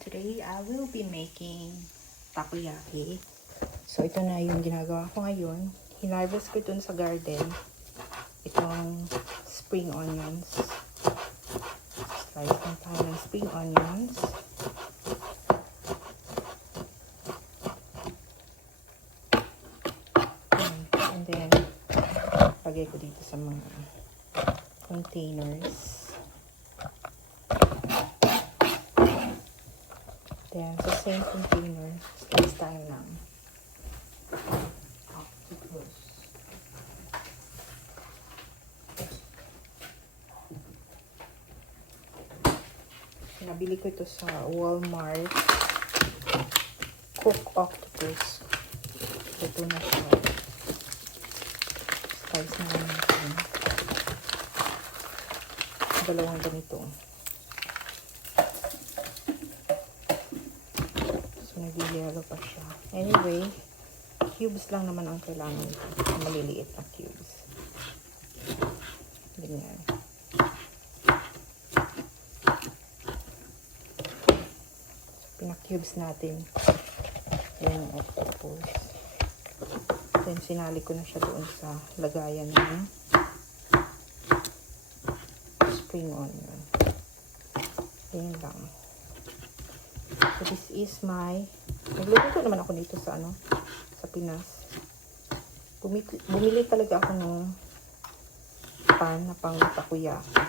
today I will be making takoyaki. So ito na yung ginagawa ko ngayon. Hinarvest ko dun sa garden itong spring onions. Slice lang tayo ng spring onions. And then lagay ko dito sa mga containers. Then, sa same container, slice tayo ng octopus. Nabili ko ito sa Walmart. Cook octopus. Ito na siya. Slice na lang natin. Dalawang ganito. Nag-yellow pa siya. Anyway, cubes lang naman ang kailangan ko. Maliliit na cubes. Ganyan. So, pinaka-cubes natin. Yan yung octopus. Then, sinali ko na siya doon sa lagayan ng spring onion. Yan lang. So, this is my... Nagluto naman ako dito sa sa Pinas. Bumili talaga ako ng pan na pang takoyaki.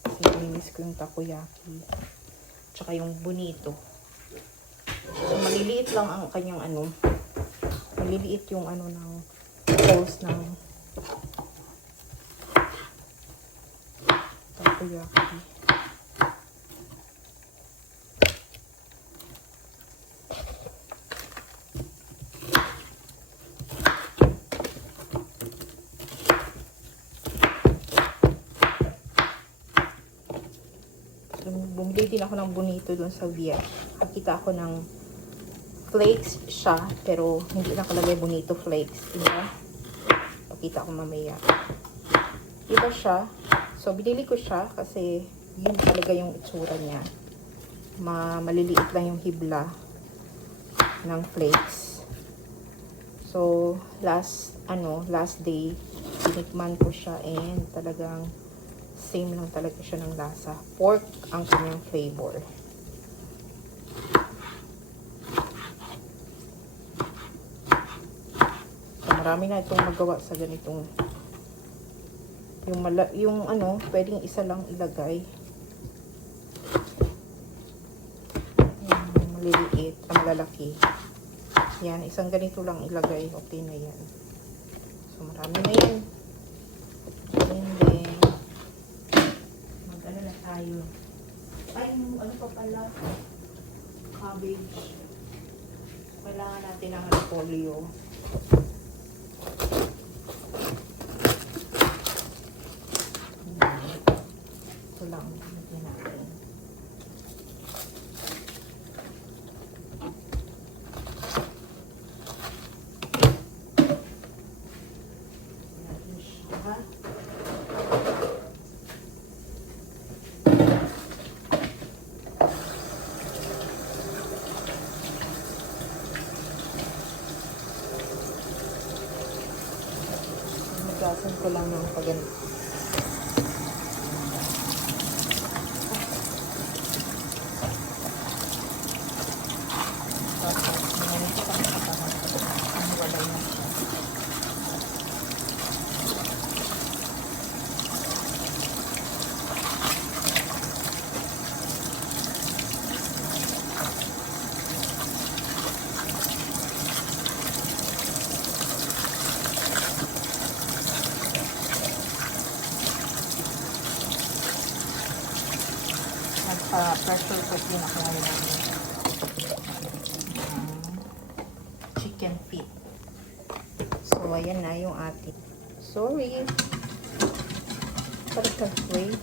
Kasi namiss ko yung takoyaki. Tsaka yung bonito. So, maliliit lang ang kanyang maliliit yung ng holes ng takoyaki. Bumili din ako ng bonito dun sa Via. Nakita ako ng flakes siya, pero hindi nakalagay bonito flakes. Diba? Pakita ko mamaya. Iba siya. So, binili ko siya kasi yun talaga yung itsura niya. Maliliit lang yung hibla ng flakes. So, last day, tinikman ko siya and talagang same lang talaga siya ng lasa. Pork ang kanyang flavor. So, marami na itong magawa sa ganitong yung pwedeng isa lang ilagay. Yung maliliit, ang lalaki. Yan, isang ganito lang ilagay. Okay na yan. So, marami na yan. And then, tayo. Ay, pa pala? Cabbage. Kailangan natin ng repolyo. Ito lang. Lagyan natin. Natin siya. Gasan ko lang ng paganda. Pressure cook din ako ngayon ng chicken feet. So, ayan na yung ating. Sorry. Wait.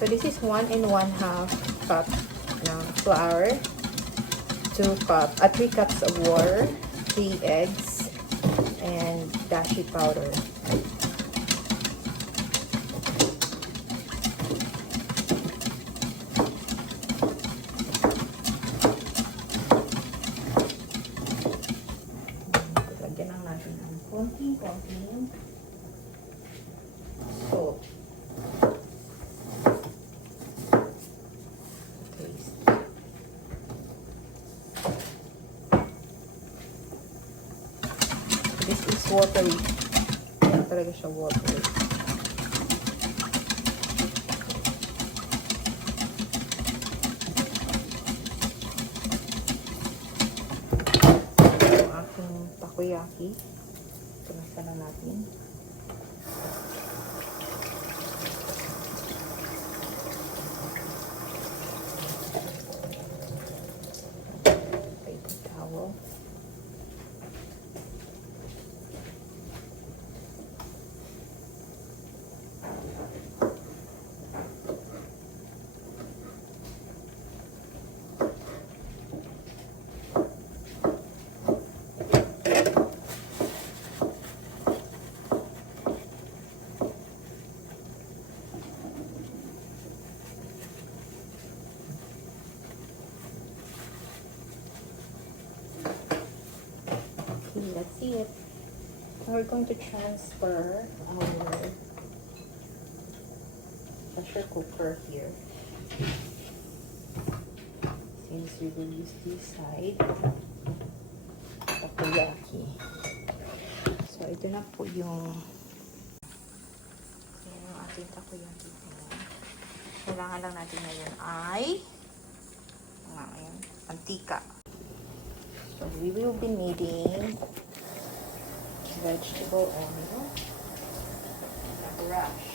So, this is 1 1/2 cup ng flour, 3 cups of water, 3 eggs, and dashi powder. It's watery. Kaya talaga siya watery. Ang aking takoyaki. Punasan na natin. Paper towel. Okay, that's it. We're going to transfer our pressure cooker here. Since we will use this side, takoyaki. So, ito na po yung ating takoyaki. Kailangan lang natin ngayon ay mantika. So, we will be needing vegetable oil and a brush.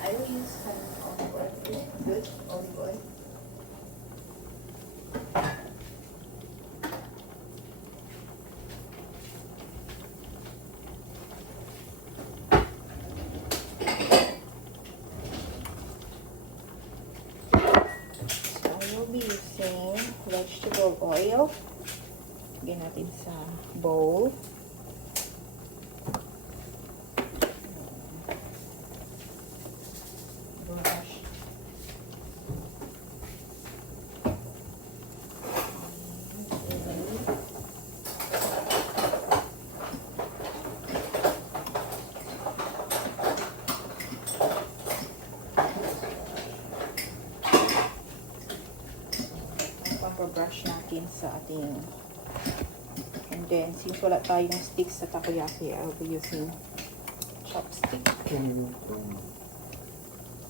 I will use some olive oil. Good olive oil. So, I will be using vegetable oil. Lagyan natin sa bowl. Brush. Papa-brush natin sa ating. And then, since wala tayong sticks sa takoyaki, I'll be using chopstick.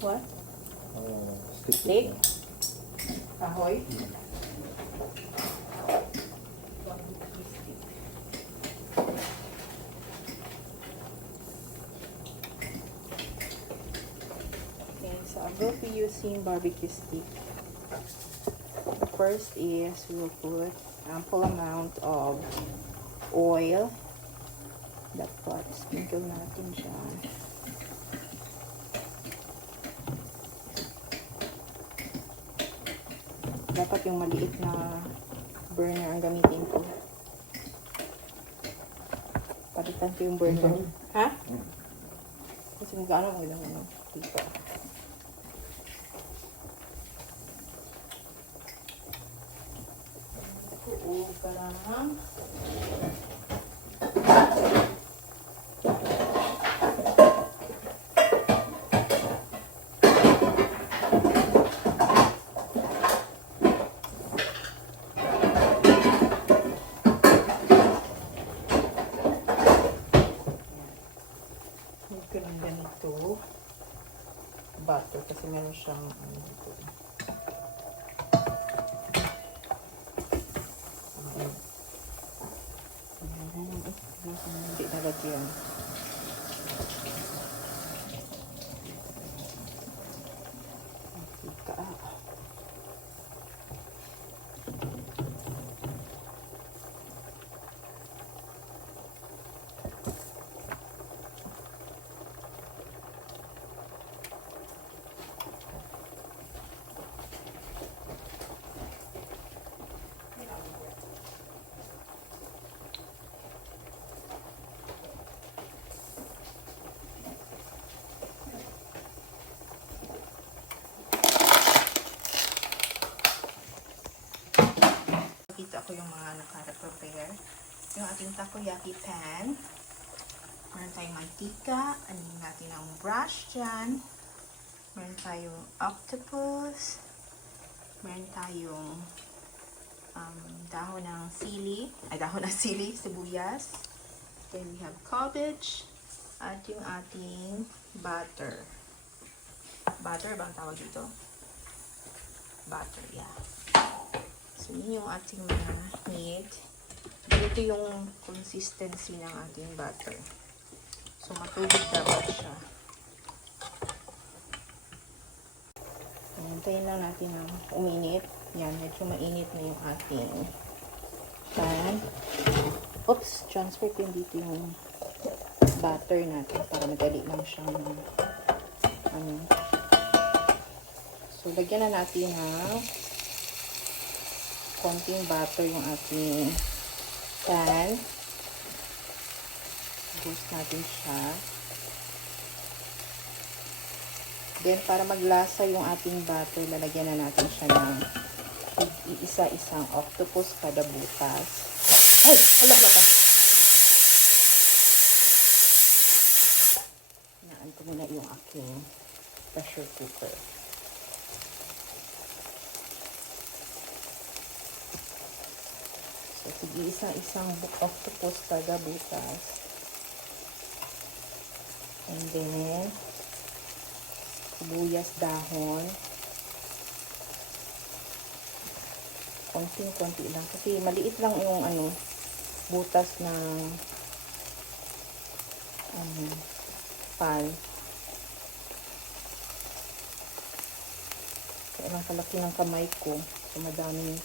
What? Stick? Kahoy? Okay, so I will be using barbecue stick. First is we will put ample amount of oil. Dapat sprinkle natin dyan. Dapat yung maliit na burner ang gamitin ko. Palitan ko yung burner. Ha? Kasi magkano mo lang ano dito. Parang ko ng ganito butter kasi meron siyang ano dito. Hindi nalagyan. Ika. Kita ko yung mga naka-prepare. Yung ating takoyaki pan. Meron tayong mantika. Anin natin ang brush dyan. Meron tayong octopus. Meron tayong dahon ng sili. Ay, dahon ng sili, sibuyas. Then we have cabbage at yung ating butter. Butter ba ang tawag dito? Butter, yeah. So, yun yung ating mga need. Dito yung consistency ng ating butter. So, matubig dapat siya. Hintayin lang natin na uminit. Yan, medyo mainit na yung ating pan. Oops, transfer ko yung dito yung butter natin para madali lang siyang ano. So, lagyan na natin ng konting butter yung ating pan. Boost natin siya. Then, para maglasa yung ating butter, lalagyan na natin siya ng isa-isang octopus kada butas. Ay! Hala, hala. Naan ko muna yung aking pressure cooker. So, sige, isa-isang octopus kada butas. And then, sibuyas, dahon. Konting-konti lang. Kasi maliit lang yung butas ng pan. Kaya lang kalaki ng kamay ko. So, madaming